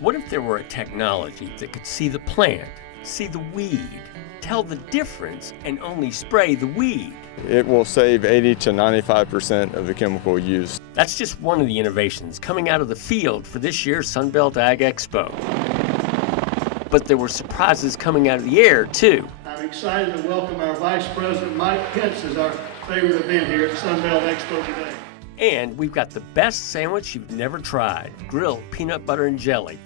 What if there were a technology that could see the plant, see the weed, tell the difference, and only spray the weed? It will save 80 to 95% of the chemical used. That's just one of the innovations coming out of the field for this year's Sunbelt Ag Expo. But there were surprises coming out of the air, too. I'm excited to welcome our Vice President Mike Pence as our favorite event here at Sunbelt Expo today. And we've got the best sandwich you've never tried, grilled peanut butter and jelly.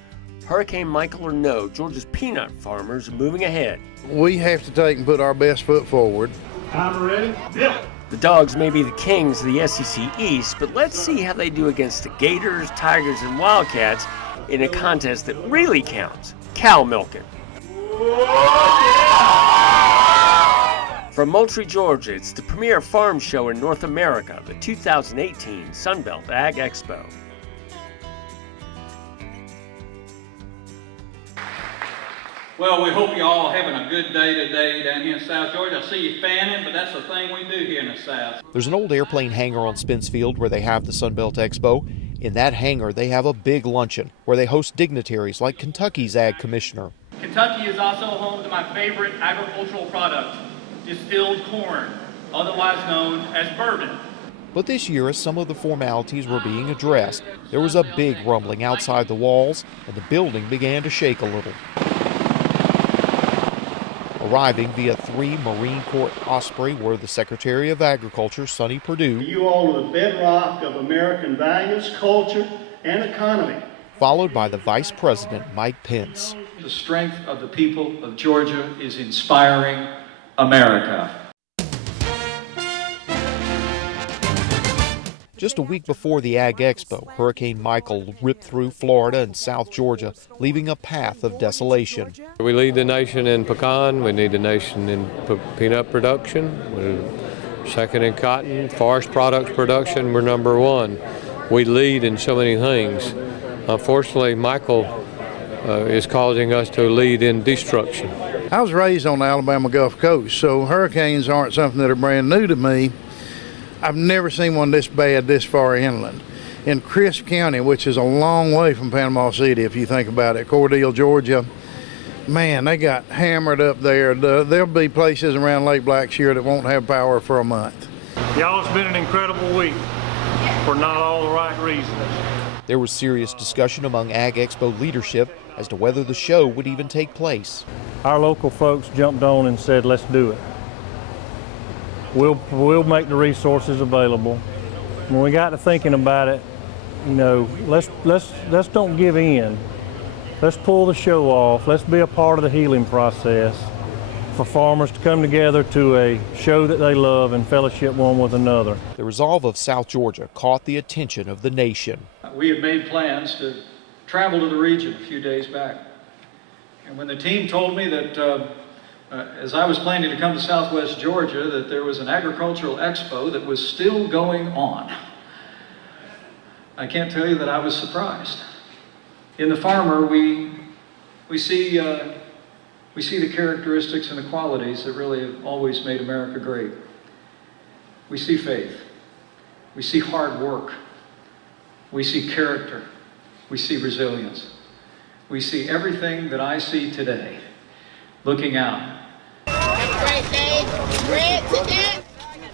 Hurricane Michael or no, Georgia's peanut farmers are moving ahead. We have to take and put our best foot forward. I'm ready. Yeah. The Dogs may be the kings of the SEC East, but let's see how they do against the Gators, Tigers, and Wildcats in a contest that really counts, cow milking. From Moultrie, Georgia, it's the premier farm show in North America, the 2018 Sunbelt Ag Expo. Well, we hope you all are having a good day today down here in South Georgia. I see you fanning, but that's the thing we do here in the South. There's an old airplane hangar on Spence Field where they have the Sunbelt Expo. In that hangar, they have a big luncheon where they host dignitaries like Kentucky's Ag Commissioner. Kentucky is also home to my favorite agricultural product, distilled corn, otherwise known as bourbon. But this year, as some of the formalities were being addressed, there was a big rumbling outside the walls, and the building began to shake a little. Arriving via 3 Marine Corps Osprey were the Secretary of Agriculture, Sonny Perdue. You all are the bedrock of American values, culture, and economy. Followed by the Vice President, Mike Pence. The strength of the people of Georgia is inspiring America. Just a week before the Ag Expo, Hurricane Michael ripped through Florida and South Georgia, leaving a path of desolation. We lead the nation in pecan, we lead the nation in peanut production, we're second in cotton, forest products production, we're number 1. We lead in so many things. Unfortunately, Michael is causing us to lead in destruction. I was raised on the Alabama Gulf Coast, so hurricanes aren't something that are brand new to me. I've never seen one this bad this far inland. In Crisp County, which is a long way from Panama City, if you think about it, Cordele, Georgia, man, they got hammered up there. There'll be places around Lake Blackshear that won't have power for a month. Y'all, it's been an incredible week for not all the right reasons. There was serious discussion among Ag Expo leadership as to whether the show would even take place. Our local folks jumped on and said, let's do it. We'll make the resources available. When we got to thinking about it, you know, let's don't give in. Let's pull the show off. Let's be a part of the healing process for farmers to come together to a show that they love and fellowship one with another. The resolve of South Georgia caught the attention of the nation. We had made plans to travel to the region a few days back. And when the team told me that as I was planning to come to Southwest Georgia, that there was an agricultural expo that was still going on, I can't tell you that I was surprised. In the farmer, we see the characteristics and the qualities that really have always made America great. We see faith. We see hard work. We see character. We see resilience. We see everything that I see today looking out.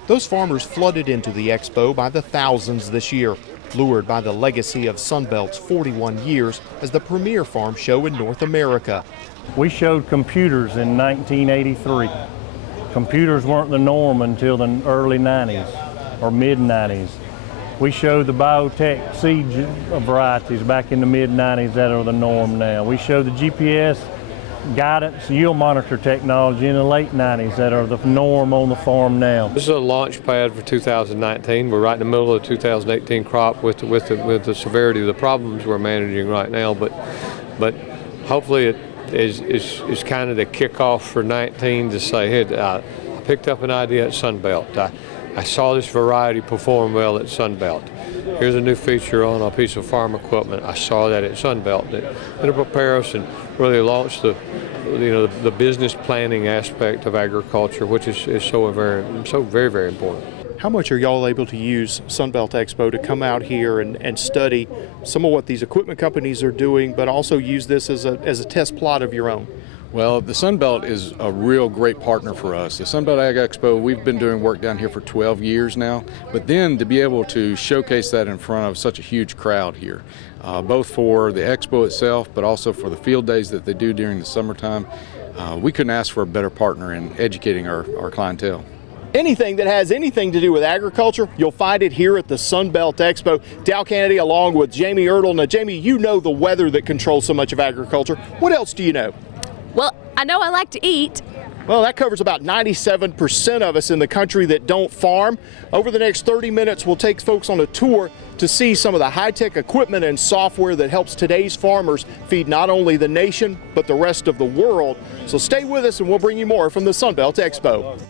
Those farmers flooded into the expo by the thousands this year, lured by the legacy of Sunbelt's 41 years as the premier farm show in North America. We showed computers in 1983. Computers weren't the norm until the early 90s or mid 90s. We showed the biotech seed varieties back in the mid 90s that are the norm now. We showed the GPS guidance yield monitor technology in the late 90s that are the norm on the farm now. This is a launch pad for 2019. We're right in the middle of the 2018 crop with the severity of the problems we're managing right now, but hopefully it is kind of the kickoff for 19 to say, hey, I picked up an idea at Sunbelt. I saw this variety perform well at Sunbelt. Here's a new feature on a piece of farm equipment. I saw that at Sunbelt. It'll prepare us and really launch the business planning aspect of agriculture, which is so very, very important. How much are y'all able to use Sunbelt Expo to come out here and study some of what these equipment companies are doing, but also use this as a test plot of your own? Well, the Sunbelt is a real great partner for us. The Sunbelt Ag Expo, we've been doing work down here for 12 years now, but then to be able to showcase that in front of such a huge crowd here, both for the expo itself, but also for the field days that they do during the summertime, we couldn't ask for a better partner in educating our clientele. Anything that has anything to do with agriculture, you'll find it here at the Sunbelt Expo. Dow Kennedy along with Jamie Ertl. Now, Jamie, you know the weather that controls so much of agriculture. What else do you know? Well, I know I like to eat. Well, that covers about 97% of us in the country that don't farm. Over the next 30 minutes, we'll take folks on a tour to see some of the high-tech equipment and software that helps today's farmers feed not only the nation, but the rest of the world. So stay with us and we'll bring you more from the Sunbelt Expo.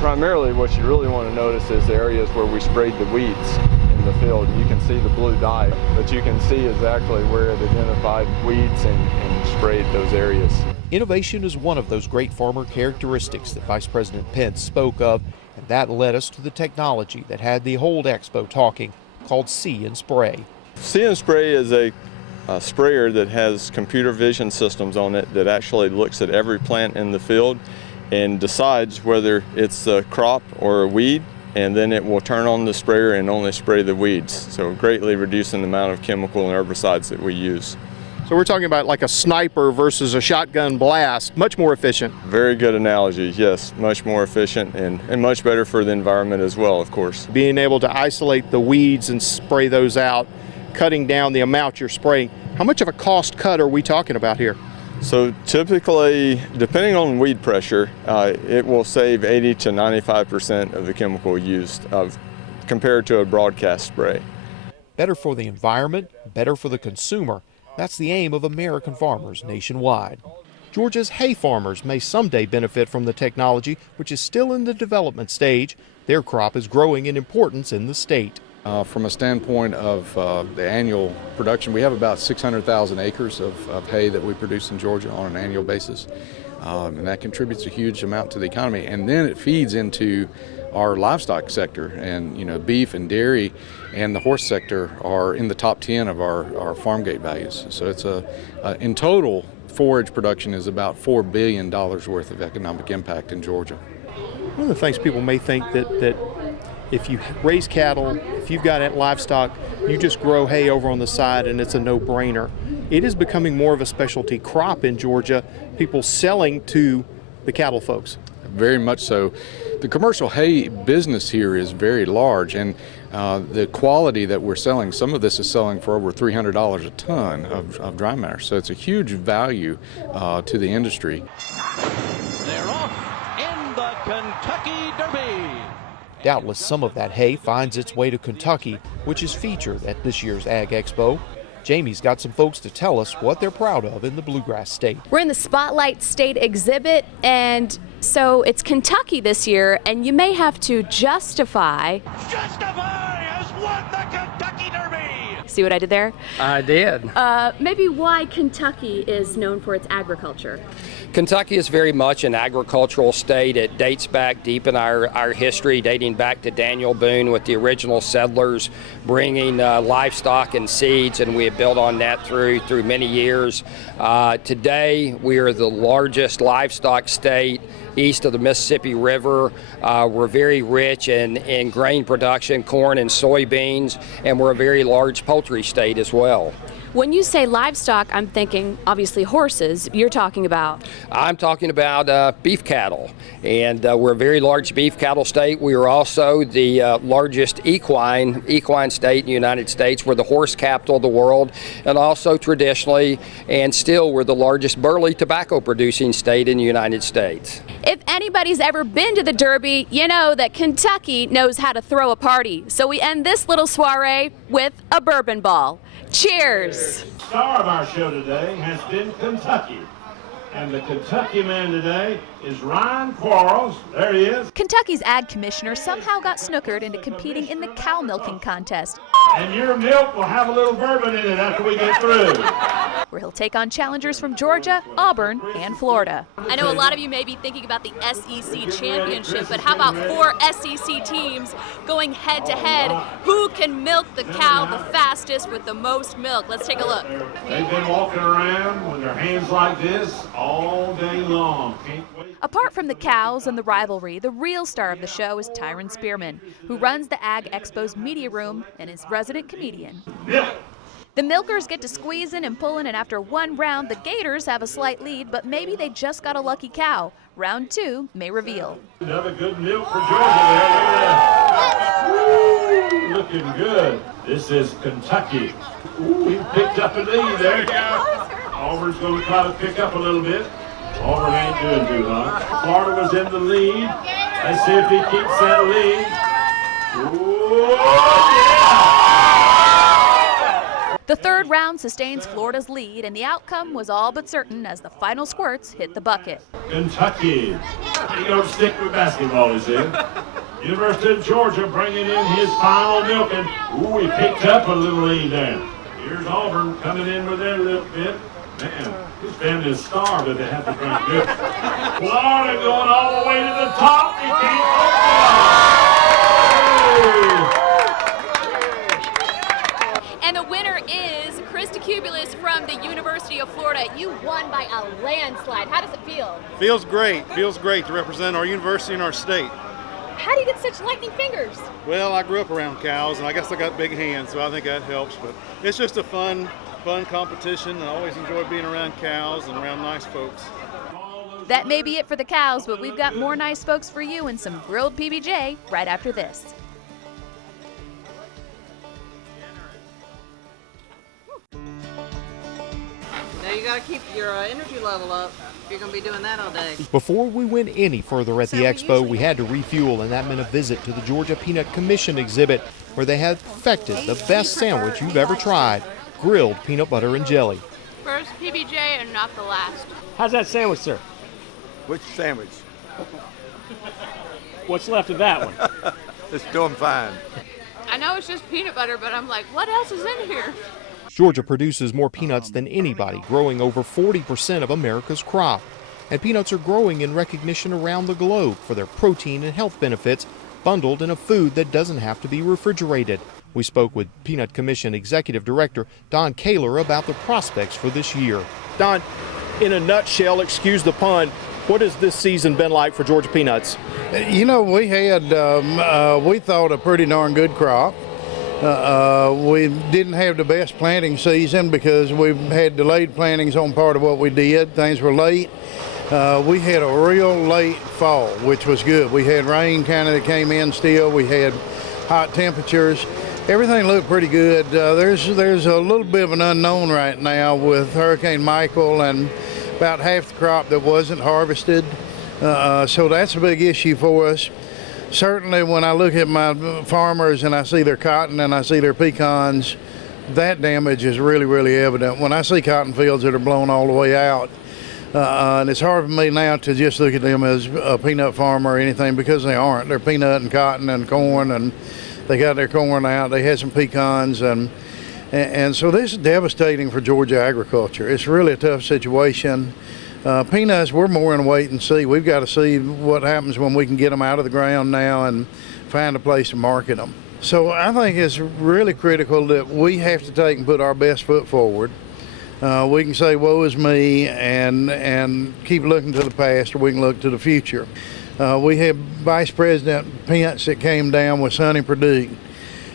Primarily what you really want to notice is the areas where we sprayed the weeds in the field. You can see the blue dye, but you can see exactly where it identified weeds and sprayed those areas. Innovation is one of those great farmer characteristics that Vice President Pence spoke of, and that led us to the technology that had the whole expo talking, called See and Spray. See and Spray is a sprayer that has computer vision systems on it that actually looks at every plant in the field and decides whether it's a crop or a weed, and then it will turn on the sprayer and only spray the weeds, so greatly reducing the amount of chemical and herbicides that we use. So we're talking about like a sniper versus a shotgun blast, much more efficient. Very good analogy, yes, much more efficient and much better for the environment as well, of course. Being able to isolate the weeds and spray those out, cutting down the amount you're spraying. How much of a cost cut are we talking about here? So typically, depending on weed pressure, it will save 80 to 95% of the chemical used compared to a broadcast spray. Better for the environment, better for the consumer. That's the aim of American farmers nationwide. Georgia's hay farmers may someday benefit from the technology, which is still in the development stage. Their crop is growing in importance in the state. From a standpoint of the annual production, we have about 600,000 acres of hay that we produce in Georgia on an annual basis, and that contributes a huge amount to the economy. And then it feeds into our livestock sector, and beef and dairy and the horse sector are in the top 10 of our farm gate values. So it's in total, forage production is about $4 billion worth of economic impact in Georgia. One of the things people may think that if you raise cattle, if you've got livestock, you just grow hay over on the side and it's a no-brainer. It is becoming more of a specialty crop in Georgia, people selling to the cattle folks. Very much so. The commercial hay business here is very large, and the quality that we're selling, some of this is selling for over $300 a ton of dry matter. So it's a huge value to the industry. They're off in the Kentucky Derby. Doubtless some of that hay finds its way to Kentucky, which is featured at this year's Ag Expo. Jamie's got some folks to tell us what they're proud of in the Bluegrass State. We're in the Spotlight State exhibit, and so it's Kentucky this year, and you may have to justify Has won the Kentucky Derby. See what I did there? I did. Maybe why Kentucky is known for its agriculture. Kentucky is very much an agricultural state. It dates back deep in our history, dating back to Daniel Boone with the original settlers bringing livestock and seeds, and we have built on that through many years. Today, we are the largest livestock state east of the Mississippi River. We're very rich in grain production, corn and soybeans, and we're a very large poultry state as well. When you say livestock, I'm thinking obviously horses. You're talking about? I'm talking about beef cattle, and we're a very large beef cattle state. We are also the largest equine state in the United States. We're the horse capital of the world, and also traditionally and still we're the largest burley tobacco producing state in the United States. If anybody's ever been to the Derby, you know that Kentucky knows how to throw a party. So we end this little soiree with a bourbon ball. Cheers! The star of our show today has been Kentucky. And the Kentucky man today is Ryan Quarles. There he is. Kentucky's ag commissioner somehow got snookered into competing in the cow milking contest. And your milk will have a little bourbon in it after we get through. Where he'll take on challengers from Georgia, Auburn, and Florida. I know a lot of you may be thinking about the SEC championship, but how about 4 SEC teams going head to head? Who can milk the cow the fastest with the most milk? Let's take a look. They've been walking around with their hands like this all day long. Can't wait. Apart from the cows and the rivalry, the real star of the show is Tyron Spearman, who runs the Ag Expo's media room and is resident comedian. Milk. The milkers get to squeezing and pulling, and after one round, the Gators have a slight lead, but maybe they just got a lucky cow. Round 2 may reveal. Another good milk for Georgia there. Woo, looking good. This is Kentucky. Ooh, he picked up a lead there. Auburn's going to try to pick up a little bit. Auburn ain't doing too hot. Florida was in the lead. Let's see if he keeps that lead. Ooh, yeah! The third round sustains Florida's lead, and the outcome was all but certain as the final squirts hit the bucket. Kentucky. He going to stick with basketball, he said. University of Georgia bringing in his final milking. Ooh, he picked up a little lead there. Here's Auburn coming in with their little bit. Man, his family is starved if they have to drink milk. Florida going all the way to the top. He can't. And the winner is Krista Kubulis from the University of Florida. You won by a landslide. How does it feel? Feels great. Feels great to represent our university and our state. How do you get such lightning fingers? Well, I grew up around cows, and I guess I got big hands, so I think that helps. But it's just a fun competition. I always enjoy being around cows and around nice folks. That may be it for the cows, but we've got more nice folks for you and some grilled PBJ right after this. Now you got to keep your energy level up if you're going to be doing that all day. Before we went any further at the expo, we had to refuel, and that meant a visit to the Georgia Peanut Commission exhibit, where they had perfected the best sandwich you've ever tried, grilled peanut butter and jelly. First PBJ and not the last. How's that sandwich, sir? Which sandwich? What's left of that one? It's doing fine. I know it's just peanut butter, but I'm like, what else is in here? Georgia produces more peanuts than anybody, growing over 40% of America's crop. And peanuts are growing in recognition around the globe for their protein and health benefits, bundled in a food that doesn't have to be refrigerated. We spoke with Peanut Commission Executive Director Don Kaler about the prospects for this year. Don, in a nutshell, excuse the pun, what has this season been like for Georgia Peanuts? You know, we had, we thought, a pretty darn good crop. We didn't have the best planting season because we had delayed plantings on part of what we did. Things were late. We had a real late fall, which was good. We had rain kind of that came in still. We had hot temperatures. Everything looked pretty good. There's a little bit of an unknown right now with Hurricane Michael and about half the crop that wasn't harvested. So that's a big issue for us. Certainly when I look at my farmers and I see their cotton and I see their pecans, that damage is really, really evident. When I see cotton fields that are blown all the way out, and it's hard for me now to just look at them as a peanut farmer or anything because they aren't. They're peanut and cotton and corn, and they got their corn out. They had some pecans, and so this is devastating for Georgia agriculture. It's really a tough situation. Peanuts, we're more in a wait and see. We've got to see what happens when we can get them out of the ground now and find a place to market them. So I think it's really critical that we have to take and put our best foot forward. We can say, woe is me, and keep looking to the past, or we can look to the future. We had Vice President Pence that came down with Sonny Perdue,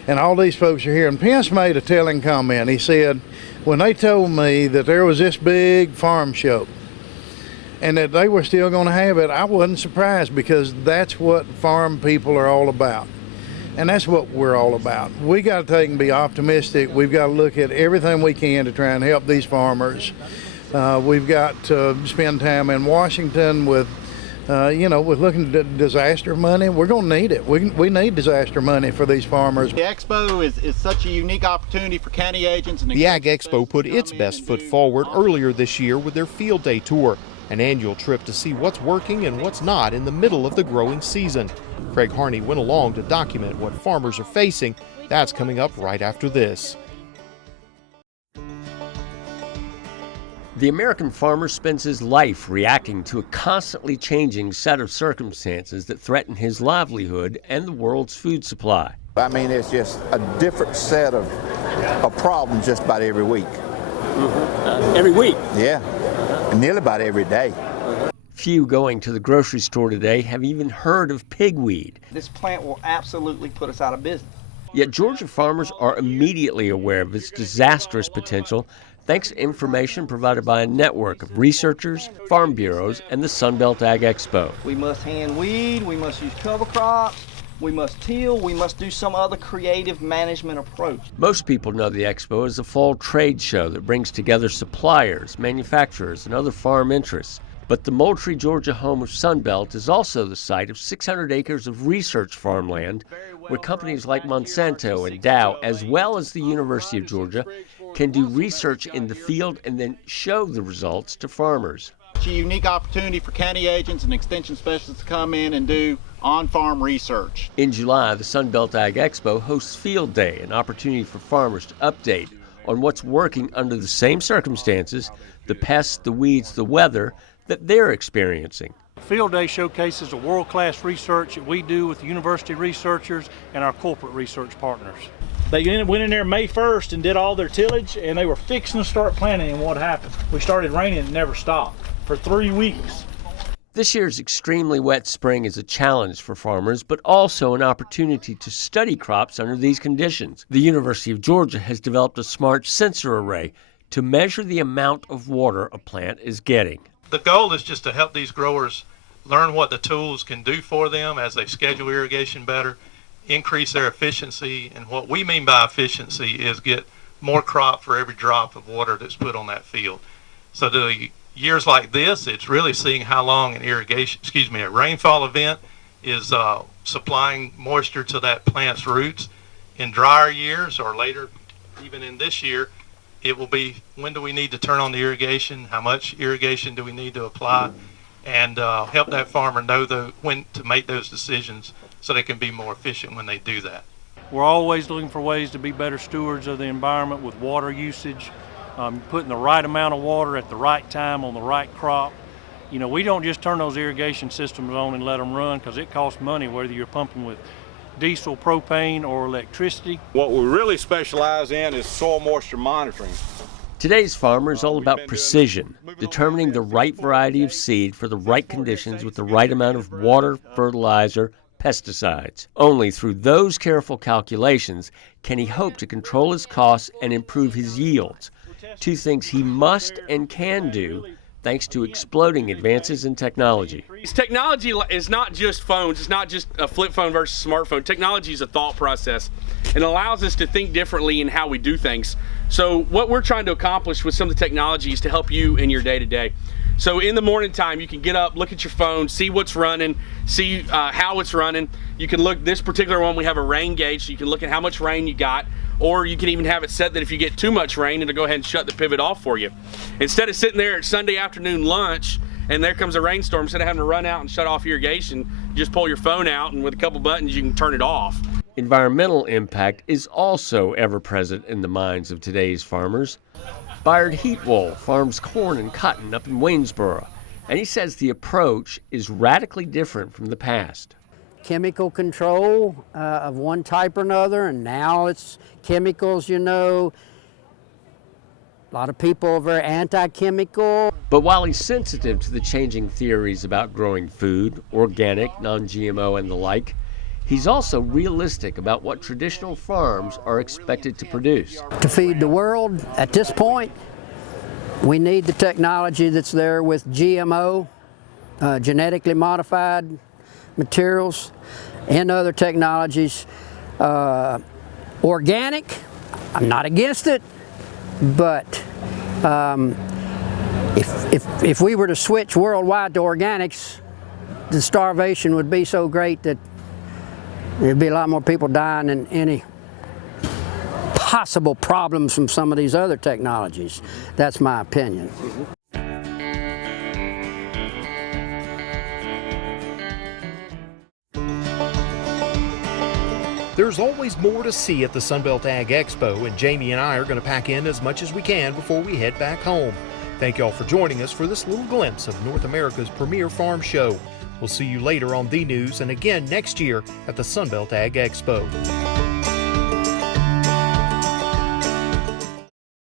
and all these folks are here. And Pence made a telling comment. He said, when they told me that there was this big farm show, and that they were still going to have it, I wasn't surprised because that's what farm people are all about. And that's what we're all about. We got to take and be optimistic. We've got to look at everything we can to try and help these farmers. We've got to spend time in Washington with, with looking at disaster money. We're going to need it. We need disaster money for these farmers. The Expo is such a unique opportunity for county agents. And the Ag Expo put its best foot forward earlier this year with their field day tour. an annual trip to see what's working and what's not in the middle of the growing season. Craig Harney went along to document what farmers are facing. That's coming up right after this. The American farmer spends his life reacting to a constantly changing set of circumstances that threaten his livelihood and the world's food supply. I mean, it's just a different set of problems just about every week. Every week? Yeah, nearly about every day. Few going to the grocery store today have even heard of pigweed. This plant will absolutely put us out of business. Yet Georgia farmers are immediately aware of its disastrous potential thanks to information provided by a network of researchers, farm bureaus, and the Sunbelt Ag Expo. We must hand weed, we must use cover crops, we must till, we must do some other creative management approach. Most people know the Expo as a fall trade show that brings together suppliers, manufacturers, and other farm interests. But the Moultrie, Georgia home of Sunbelt is also the site of 600 acres of research farmland where companies like Monsanto and Dow, as well as the University of Georgia, can do research in the field and then show the results to farmers. It's a unique opportunity for county agents and extension specialists to come in and do on-farm research. In July, the Sunbelt Ag Expo hosts Field Day, an opportunity for farmers to update on what's working under the same circumstances, the pests, the weeds, the weather, that they're experiencing. Field Day showcases the world-class research that we do with the university researchers and our corporate research partners. They went in there May 1st and did all their tillage, and they were fixing to start planting, and what happened? We started raining and never stopped for 3 weeks. This year's extremely wet spring is a challenge for farmers, but also an opportunity to study crops under these conditions. The University of Georgia has developed a smart sensor array to measure the amount of water a plant is getting. The goal is just to help these growers learn what the tools can do for them as they schedule irrigation better, increase their efficiency, and what we mean by efficiency is get more crop for every drop of water that's put on that field. So the years like this, it's really seeing how long a rainfall event is supplying moisture to that plant's roots. In drier years or later, even in this year, it will be when do we need to turn on the irrigation, how much irrigation do we need to apply, and help that farmer know when to make those decisions so they can be more efficient when they do that. We're always looking for ways to be better stewards of the environment with water usage, putting the right amount of water at the right time on the right crop. You know, we don't just turn those irrigation systems on and let them run because it costs money whether you're pumping with diesel, propane, or electricity. What we really specialize in is soil moisture monitoring. Today's farmer is all about precision, determining the right variety of seed for the right conditions with the right amount of water, fertilizer, pesticides. Only through those careful calculations can he hope to control his costs and improve his yields, two things he must and can do thanks to exploding advances in technology. Technology is not just phones, it's not just a flip phone versus smartphone. Technology is a thought process and allows us to think differently in how we do things. So what we're trying to accomplish with some of the technology is to help you in your day-to-day. So in the morning time, you can get up, look at your phone, see what's running, see how it's running. You can look, this particular one, we have a rain gauge, so you can look at how much rain you got, or you can even have it set that if you get too much rain, it'll go ahead and shut the pivot off for you. Instead of sitting there at Sunday afternoon lunch, and there comes a rainstorm, instead of having to run out and shut off irrigation, you just pull your phone out, and with a couple buttons, you can turn it off. Environmental impact is also ever present in the minds of today's farmers. Byard Heatwole farms corn and cotton up in Waynesboro, and he says the approach is radically different from the past. Chemical control of one type or another, and now it's chemicals, you know. A lot of people are very anti-chemical. But while he's sensitive to the changing theories about growing food, organic, non-GMO, and the like, he's also realistic about what traditional farms are expected to produce. To feed the world, at this point, we need the technology that's there with GMO, genetically modified materials, and other technologies. Organic, I'm not against it, but if we were to switch worldwide to organics, the starvation would be so great that there'd be a lot more people dying than any possible problems from some of these other technologies. That's my opinion. There's always more to see at the Sunbelt Ag Expo, and Jamie and I are going to pack in as much as we can before we head back home. Thank you all for joining us for this little glimpse of North America's premier farm show. We'll see you later on The News and again next year at the Sunbelt Ag Expo.